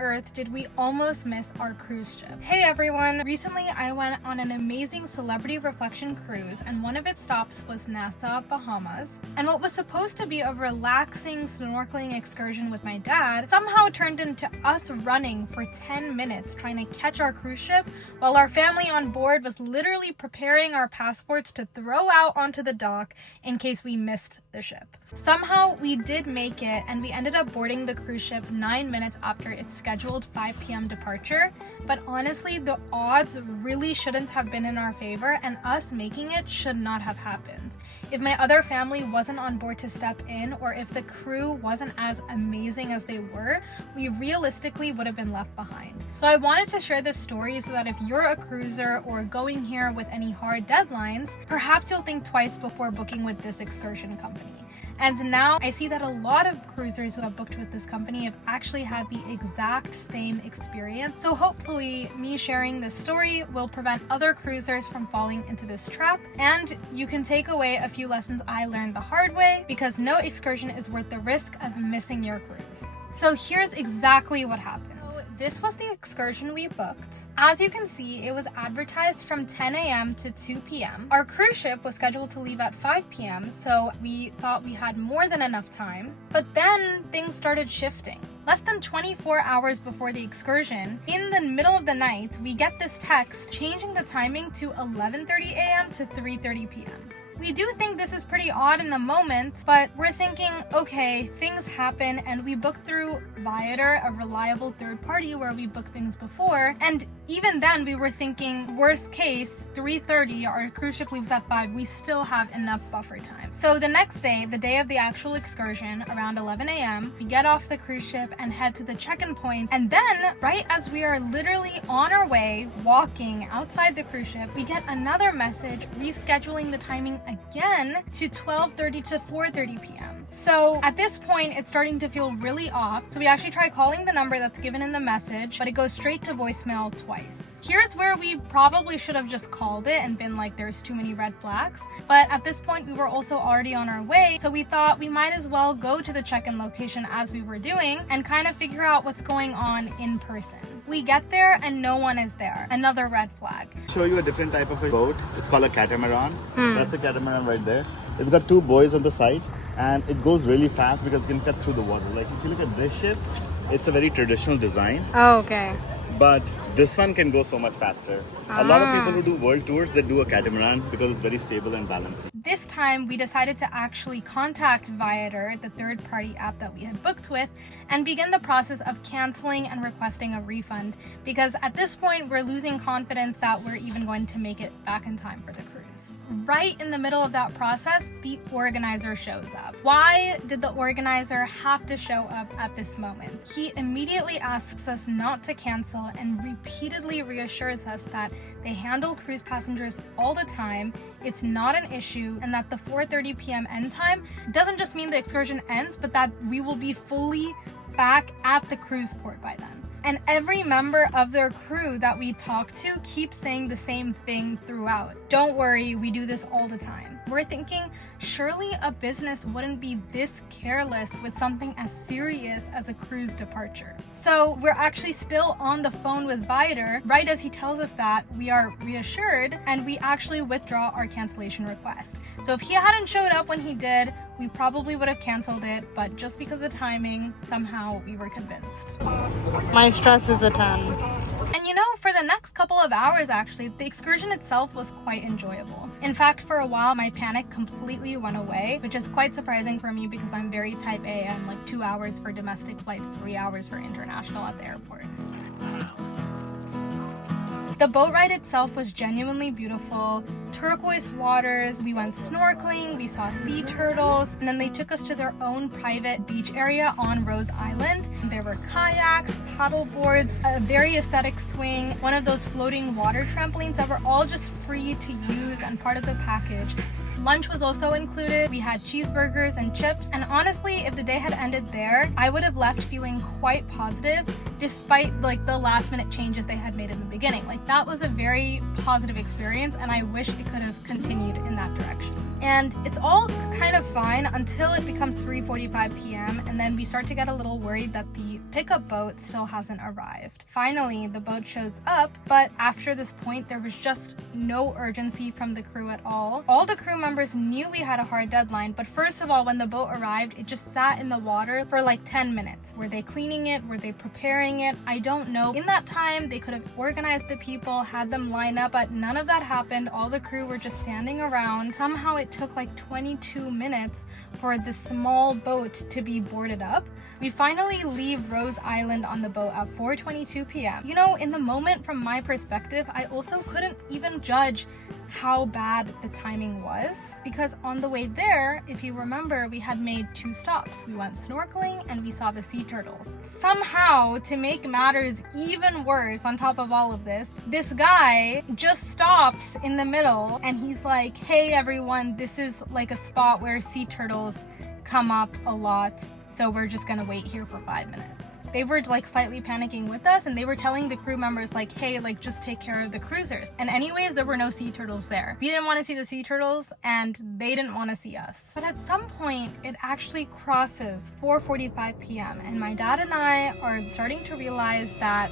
earth did we almost miss our cruise ship? Hey everyone! Recently I went on an amazing celebrity reflection cruise, and one of its stops was Nassau, Bahamas. And what was supposed to be a relaxing snorkeling excursion with my dad somehow turned into us running for 10 minutes trying to catch our cruise ship while our family on board was literally preparing our passports to throw out onto the dock in case we missed the ship. Somehow we did make it, and we ended up boarding the cruise ship 9 minutes after its scheduled 5 p.m. departure, but honestly the odds really shouldn't have been in our favor, and us making it should not have happened. If my other family wasn't on board to step in, or if the crew wasn't as amazing as they were, we realistically would have been left behind. So I wanted to share this story so that if you're a cruiser or going here with any hard deadlines, perhaps you'll think twice before booking with this excursion company. And now I see that a lot of cruisers who have booked with this company have actually had the exact same experience. So hopefully me sharing this story will prevent other cruisers from falling into this trap, and you can take away a few lessons I learned the hard way, because no excursion is worth the risk of missing your cruise. So here's exactly what happened. This was the excursion we booked. As you can see, it was advertised from 10 a.m. to 2 p.m. Our cruise ship was scheduled to leave at 5 p.m., so we thought we had more than enough time. But then things started shifting. Less than 24 hours before the excursion, in the middle of the night, we get this text changing the timing to 11:30 a.m. to 3:30 p.m. We do think this is pretty odd in the moment, but we're thinking, okay, things happen, and we booked through Viator, a reliable third party where we booked things before, and even then we were thinking, worst case, 3:30, our cruise ship leaves at 5, we still have enough buffer time. So the next day, the day of the actual excursion, around 11 a.m., we get off the cruise ship and head to the check-in point, and then, right as we are literally on our way, walking outside the cruise ship, we get another message rescheduling the timing again to 12:30 to 4:30 p.m. So at this point, it's starting to feel really off. So we actually try calling the number that's given in the message, but it goes straight to voicemail twice. Here's where we probably should have just called it and been like, there's too many red flags. But at this point, we were also already on our way. So we thought we might as well go to the check-in location as we were doing and kind of figure out what's going on in person. We get there and no one is there. Another red flag. Show you a different type of a boat. It's called a catamaran. That's a catamaran right there. It's got two buoys on the side, and it goes really fast because it can cut through the water. Like if you look at this ship, it's a very traditional design. Oh, okay. But this one can go so much faster. A lot of people who do world tours, they do a catamaran because it's very stable and balanced. This time we decided to actually contact Viator, the third-party app that we had booked with, and begin the process of canceling and requesting a refund, because at this point we're losing confidence that we're even going to make it back in time for the cruise. Right in the middle of that process, the organizer shows up. Why did the organizer have to show up at this moment? He immediately asks us not to cancel and repeatedly reassures us that they handle cruise passengers all the time, it's not an issue, and that the 4:30 p.m. end time doesn't just mean the excursion ends, but that we will be fully back at the cruise port by then. And every member of their crew that we talk to keeps saying the same thing throughout. Don't worry, we do this all the time. We're thinking, surely a business wouldn't be this careless with something as serious as a cruise departure. So we're actually still on the phone with Viator. Right as he tells us that, we are reassured, and we actually withdraw our cancellation request. So if he hadn't showed up when he did, we probably would have canceled it, but just because of the timing, somehow we were convinced. My stress is a 10. And you know, for the next couple of hours actually, the excursion itself was quite enjoyable. In fact, for a while, my panic completely went away, which is quite surprising for me because I'm very type A. I'm like 2 hours for domestic flights, 3 hours for international at the airport. The boat ride itself was genuinely beautiful. Turquoise waters, we went snorkeling, we saw sea turtles, and then they took us to their own private beach area on Rose Island. There were kayaks, paddle boards, a very aesthetic swing, one of those floating water trampolines that were all just free to use and part of the package. Lunch was also included. We had cheeseburgers and chips, and honestly, if the day had ended there, I would have left feeling quite positive despite like the last minute changes they had made in the beginning. Like that was a very positive experience, and I wish it could have continued in that direction. And it's all kind of fine until it becomes 3:45 p.m. and then we start to get a little worried that the pickup boat still hasn't arrived. Finally, the boat shows up, but after this point there was just no urgency from the crew at all. All the crew members knew we had a hard deadline, but first of all, when the boat arrived, it just sat in the water for like 10 minutes. Were they cleaning it? Were they preparing it? I don't know. In that time, they could have organized the people, had them line up, but none of that happened. All the crew were just standing around. Somehow it took like 22 minutes for the small boat to be boarded up. We finally leave Rose Island on the boat at 4:22 p.m. You know, in the moment, from my perspective, I also couldn't even judge how bad the timing was, because on the way there, if you remember, we had made 2 stops. We went snorkeling and we saw the sea turtles. Somehow, to make matters even worse on top of all of this guy just stops in the middle and he's like, hey everyone, this is like a spot where sea turtles come up a lot, so we're just gonna wait here for 5 minutes. They were like slightly panicking with us, and they were telling the crew members like, hey, like just take care of the cruisers. And anyways, there were no sea turtles there. We didn't want to see the sea turtles and they didn't want to see us. But at some point it actually crosses 4:45 p.m. and my dad and I are starting to realize that,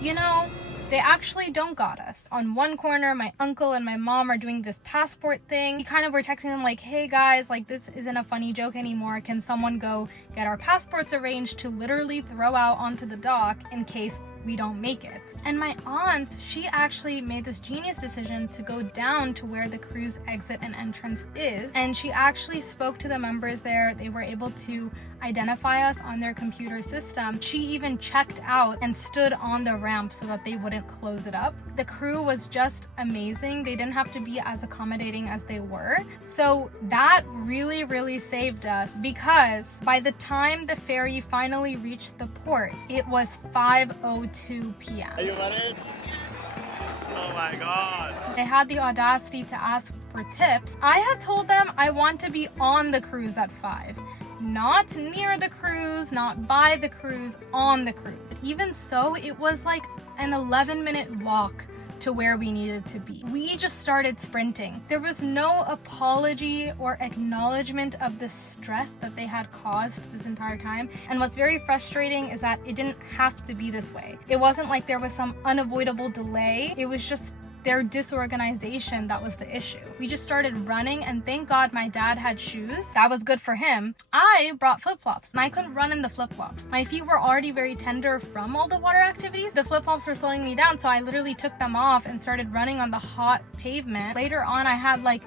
you know, they actually don't got us. On one corner, my uncle and my mom are doing this passport thing. We kind of were texting them like, hey guys, like this isn't a funny joke anymore. Can someone go get our passports arranged to literally throw out onto the dock in case we don't make it? And my aunt, she actually made this genius decision to go down to where the cruise exit and entrance is, and she actually spoke to the members there. They were able to identify us on their computer system. She even checked out and stood on the ramp so that they wouldn't close it up. The crew was just amazing. They didn't have to be as accommodating as they were. So that really saved us, because by the time the ferry finally reached the port, it was 5:02 p.m. Are you ready? Oh my god. They had the audacity to ask for tips. I had told them I want to be on the cruise at 5. Not near the cruise, not by the cruise, on the cruise. Even so, it was like an 11-minute walk to where we needed to be. We just started sprinting. There was no apology or acknowledgement of the stress that they had caused this entire time. And what's very frustrating is that it didn't have to be this way. It wasn't like there was some unavoidable delay. It was just their disorganization that was the issue. We just started running, and thank God my dad had shoes. That was good for him. I brought flip-flops and I couldn't run in the flip-flops. My feet were already very tender from all the water activities. The flip-flops were slowing me down, so I literally took them off and started running on the hot pavement. Later on, I had like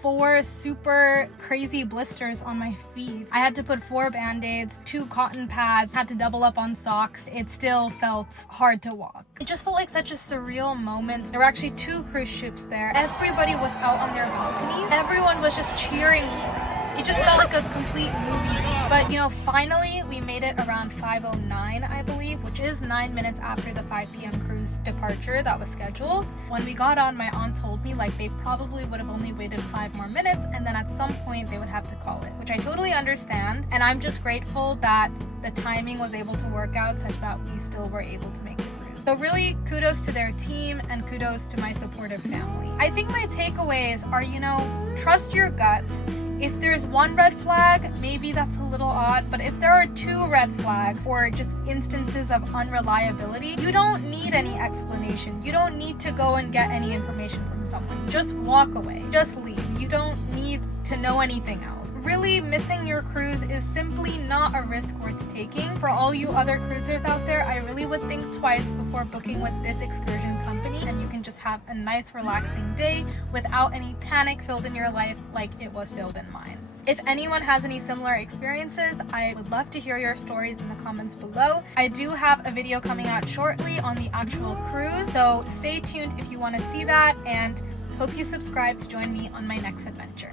4 super crazy blisters on my feet. I had to put 4 band-aids, 2 cotton pads, had to double up on socks. It still felt hard to walk. It just felt like such a surreal moment. There were actually 2 cruise ships there. Everybody was out on their balconies. Everyone was just cheering for us. It just felt like a complete movie scene. But you know, finally we made it around 5:09, I believe, which is 9 minutes after the 5 p.m. cruise departure that was scheduled. When we got on, my aunt told me like they probably would have only waited 5 more minutes, and then at some point they would have to call it, which I totally understand. And I'm just grateful that the timing was able to work out such that we still were able to make the cruise. So really kudos to their team and kudos to my supportive family. I think my takeaways are, you know, trust your gut. If there's 1 red flag, maybe that's a little odd, but if there are 2 red flags or just instances of unreliability, you don't need any explanation. You don't need to go and get any information from someone. Just walk away. Just leave. You don't need to know anything else. Really, missing your cruise is simply not a risk worth taking. For all you other cruisers out there, I really would think twice before booking with this excursion company, and you can just have a nice relaxing day without any panic filled in your life like it was filled in mine. If anyone has any similar experiences, I would love to hear your stories in the comments below. I do have a video coming out shortly on the actual cruise, so stay tuned if you want to see that, and hope you subscribe to join me on my next adventure.